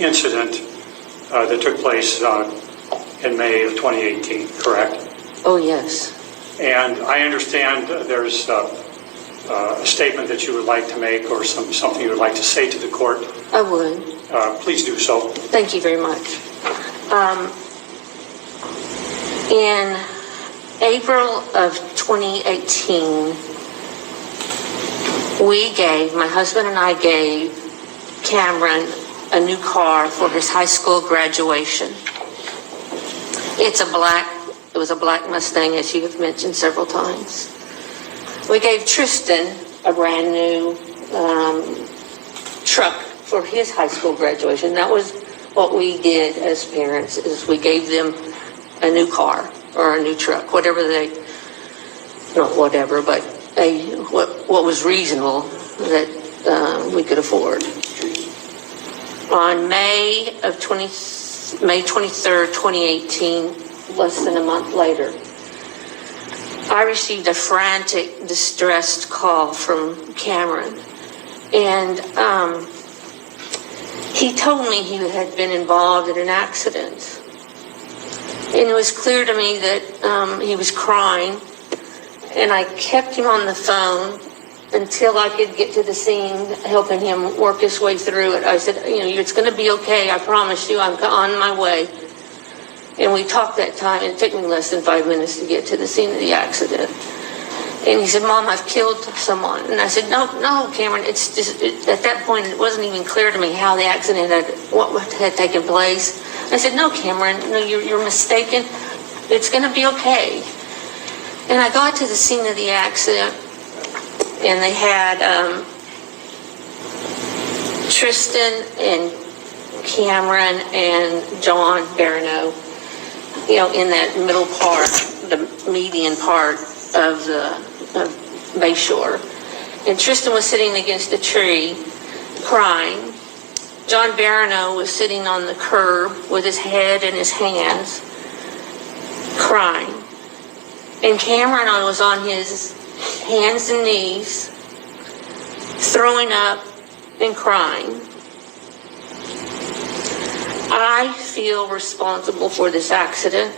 incident that took place in May of 2018, correct? Oh, yes. And I understand there's a statement that you would like to make or something you would like to say to the court. I would. Please do so. Thank you very much. In April of 2018, my husband and I gave Cameron a new car for his high school graduation. It was a black Mustang, as you have mentioned several times. We gave Tristan a brand new truck for his high school graduation. That was what we did as parents, is we gave them a new car or a new truck, not whatever, but what was reasonable that we could afford. On May 23rd, 2018, less than a month later, I received a frantic, distressed call from Cameron, and he told me he had been involved in an accident. And it was clear to me that he was crying, and I kept him on the phone until I could get to the scene, helping him work his way through it. I said, it's going to be okay. I promise you, I'm on my way. And we talked that time, and it took me less than 5 minutes to get to the scene of the accident. And he said, Mom, I've killed someone. And I said, no, Cameron, it's just, at that point, it wasn't even clear to me how the accident what had taken place. I said, no, Cameron, no, you're mistaken. It's going to be okay. And I got to the scene of the accident, and they had Tristan and Cameron and John Barano, in that middle part, the median part of the Bayshore. And Tristan was sitting against a tree, crying. John Barano was sitting on the curb with his head in his hands, crying. And Cameron was on his hands and knees, throwing up and crying. I feel responsible for this accident,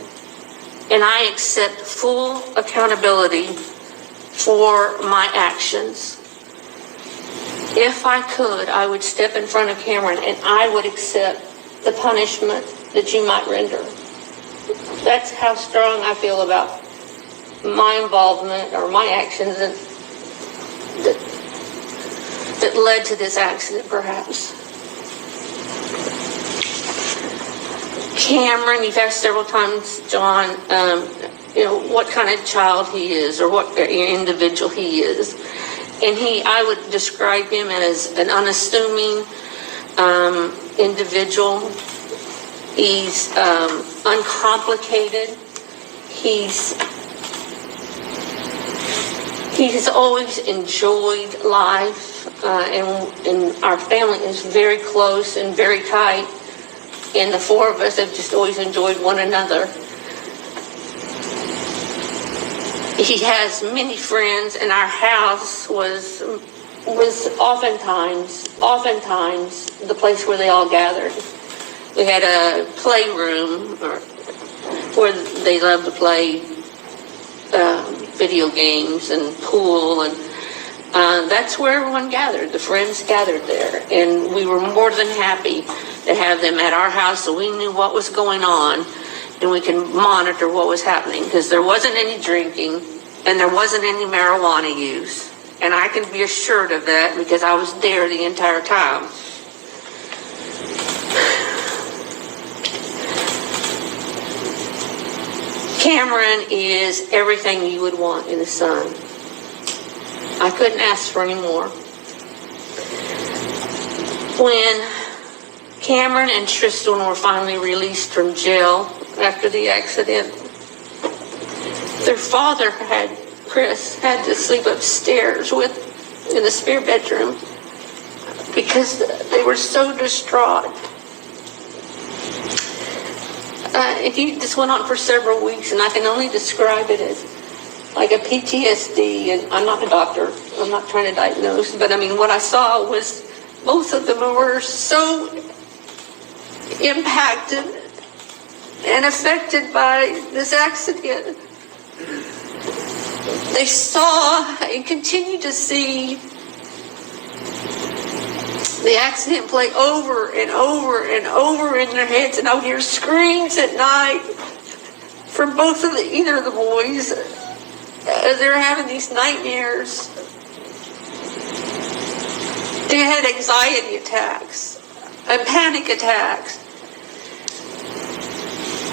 and I accept full accountability for my actions. If I could, I would step in front of Cameron and I would accept the punishment that you might render. That's how strong I feel about my involvement or my actions that led to this accident, perhaps. Cameron, you've asked several times, John, what kind of child he is or what individual he is. And I would describe him as an unassuming individual. He's uncomplicated. He has always enjoyed life, and our family is very close and very tight. And the four of us have just always enjoyed one another. He has many friends, and our house was oftentimes the place where they all gathered. We had a playroom where they loved to play video games and pool, and that's where everyone gathered. The friends gathered there, and we were more than happy to have them at our house so we knew what was going on and we can monitor what was happening, because there wasn't any drinking and there wasn't any marijuana use. And I can be assured of that because I was there the entire time. Cameron is everything you would want in a son. I couldn't ask for any more. When Cameron and Tristan were finally released from jail after the accident, their father, Chris, had to sleep upstairs in the spare bedroom because they were so distraught. This went on for several weeks, and I can only describe it as like a PTSD, and I'm not a doctor, I'm not trying to diagnose, but I mean, what I saw was both of them were so impacted and affected by this accident. They saw and continue to see the accident play over and over and over in their heads, and I would hear screams at night from either of the boys as they're having these nightmares. They had anxiety attacks and panic attacks.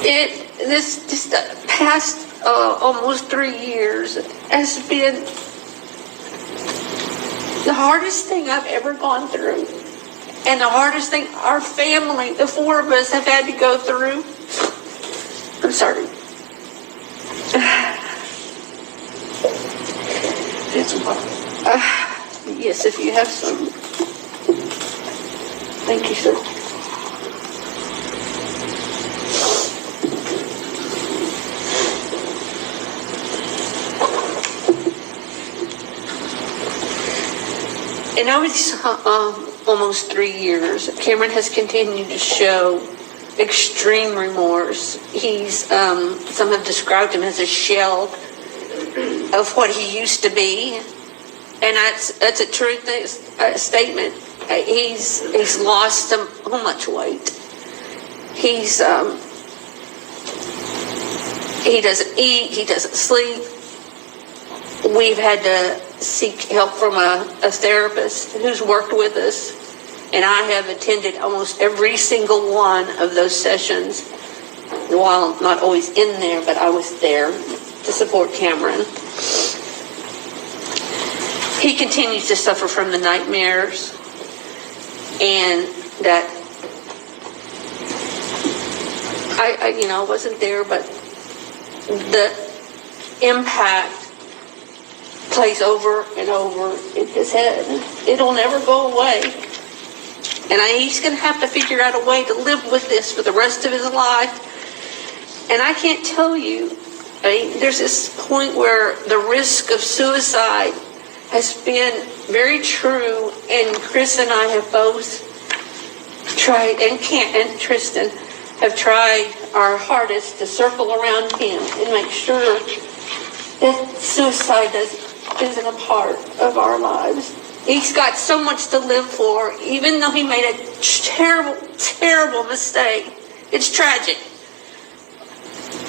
This past almost 3 years has been the hardest thing I've ever gone through, and the hardest thing our family, the four of us, have had to go through. I'm sorry. Yes, if you have some. Thank you, sir. In over these almost 3 years, Cameron has continued to show extreme remorse. Some have described him as a shell of what he used to be, and that's a true statement. He's lost so much weight. He doesn't eat. He doesn't sleep. We've had to seek help from a therapist who's worked with us, and I have attended almost every single one of those sessions. While not always in there, but I was there to support Cameron. He continues to suffer from the nightmares, and that I wasn't there, but the impact plays over and over in his head. It'll never go away. And he's going to have to figure out a way to live with this for the rest of his life. And I can't tell you, there's this point where the risk of suicide has been very true, and Chris and I have both tried, and Tristan have tried our hardest to circle around him and make sure that suicide isn't a part of our lives. He's got so much to live for, even though he made a terrible, terrible mistake. It's tragic.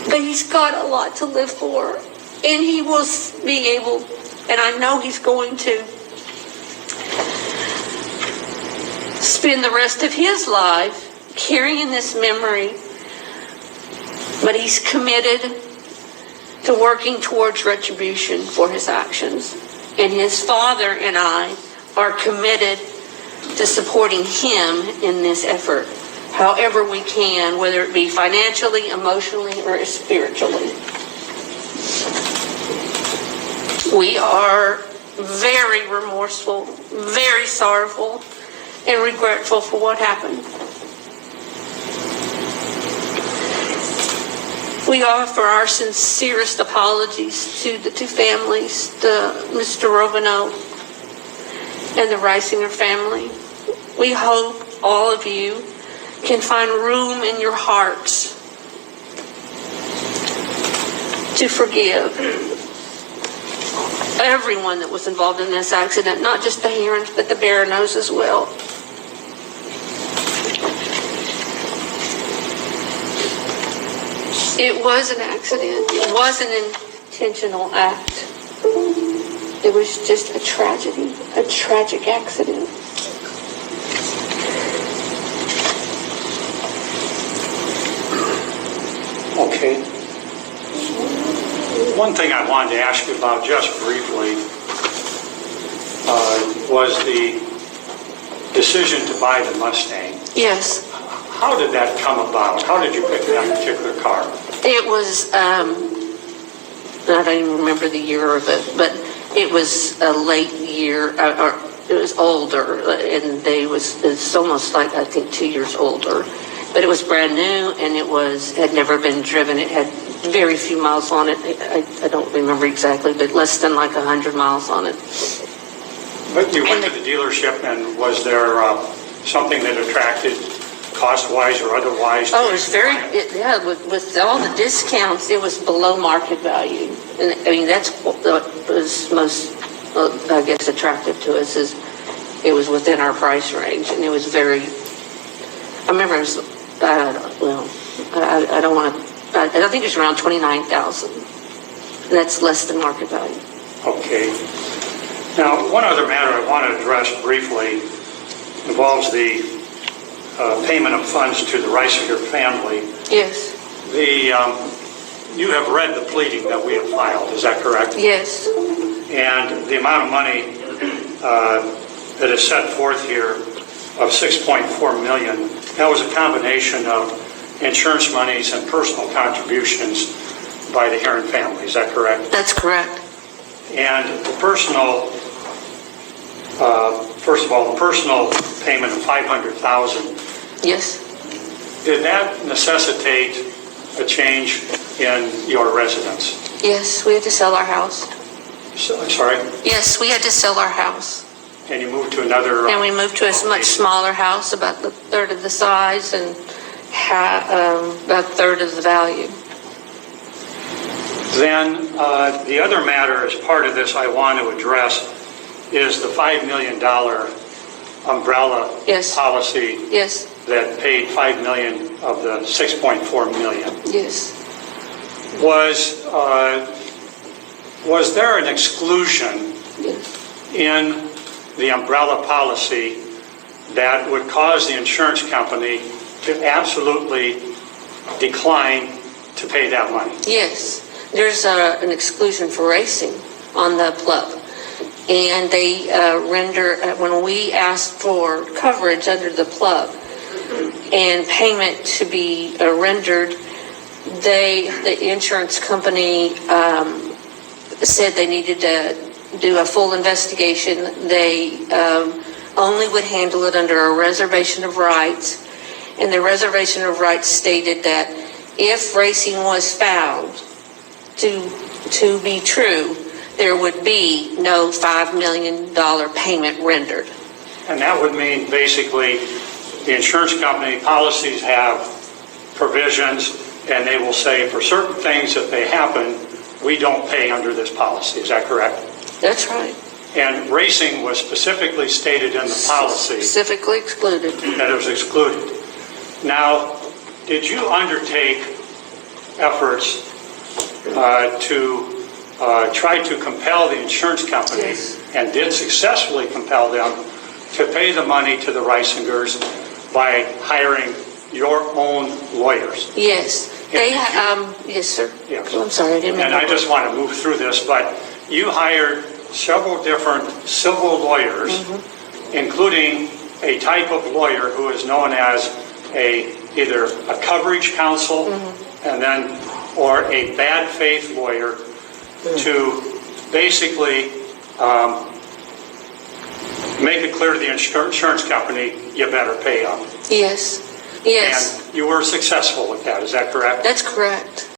But he's got a lot to live for, and he will be able, and I know he's going to spend the rest of his life carrying this memory, but he's committed to working towards retribution for his actions. And his father and I are committed to supporting him in this effort, however we can, whether it be financially, emotionally, or spiritually. We are very remorseful, very sorrowful, and regretful for what happened. We offer our sincerest apologies to the two families, to Mr. Rovino and the Reisinger family. We hope all of you can find room in your hearts to forgive everyone that was involved in this accident, not just the Herons, but the Baranows as well. It was an accident. It was an intentional act. It was just a tragedy, a tragic accident. Okay. One thing I wanted to ask you about just briefly was the decision to buy the Mustang. Yes. How did that come about? How did you pick that particular car? It was, I don't even remember the year of it, but it was a late year, or it was older, and it's almost like, I think, 2 years older. But it was brand new, and had never been driven. It had very few miles on it. I don't remember exactly, but less than like 100 miles on it. But you went to the dealership, and was there something that attracted cost-wise or otherwise? Oh, it was yeah, with all the discounts, it was below market value. And I mean, that's what was most, I guess, attractive to us is it was within our price range, and it was very, I remember it was, I don't want to, I think it was around 29,000. And that's less than market value. Okay. Now, one other matter I want to address briefly involves the payment of funds to the Reisinger family. Yes. You have read the pleading that we have filed, is that correct? Yes. And the amount of money that is set forth here of $6.4 million, that was a combination of insurance monies and personal contributions by the Heiren family, is that correct? That's correct. And the personal, first of all, the personal payment of $500,000. Yes. Did that necessitate a change in your residence? Yes, we had to sell our house. So, I'm sorry? Yes, we had to sell our house. And you moved to another... And we moved to a much smaller house, about the third of the size and about a third of the value. Then the other matter as part of this I want to address is the $5 million umbrella Yes. policy Yes. that paid $5 million of the $6.4 million. Yes. Was there an exclusion Yes. in the umbrella policy that would cause the insurance company to absolutely decline to pay that money? Yes. There's an exclusion for racing on the plug. And they render, when we ask for coverage under the plug and payment to be rendered, the insurance company said they needed to do a full investigation. They only would handle it under a reservation of rights. And the reservation of rights stated that if racing was found to be true, there would be no $5 million payment rendered. And that would mean basically the insurance company policies have provisions and they will say for certain things that they happen, we don't pay under this policy. Is that correct? That's right. And racing was specifically stated in the policy. Specifically excluded. That it was excluded. Now, did you undertake efforts to try to compel the insurance company, Yes. and did successfully compel them to pay the money to the Reisingers by hiring your own lawyers? Yes. Yes, sir. Yes. I'm sorry, I didn't mean And I just want to move through this, but you hired several different civil lawyers, including a type of lawyer who is known as either a coverage counsel and then or a bad faith lawyer to basically make it clear to the insurance company you better pay up. Yes. Yes. And you were successful with that, is that correct? That's correct.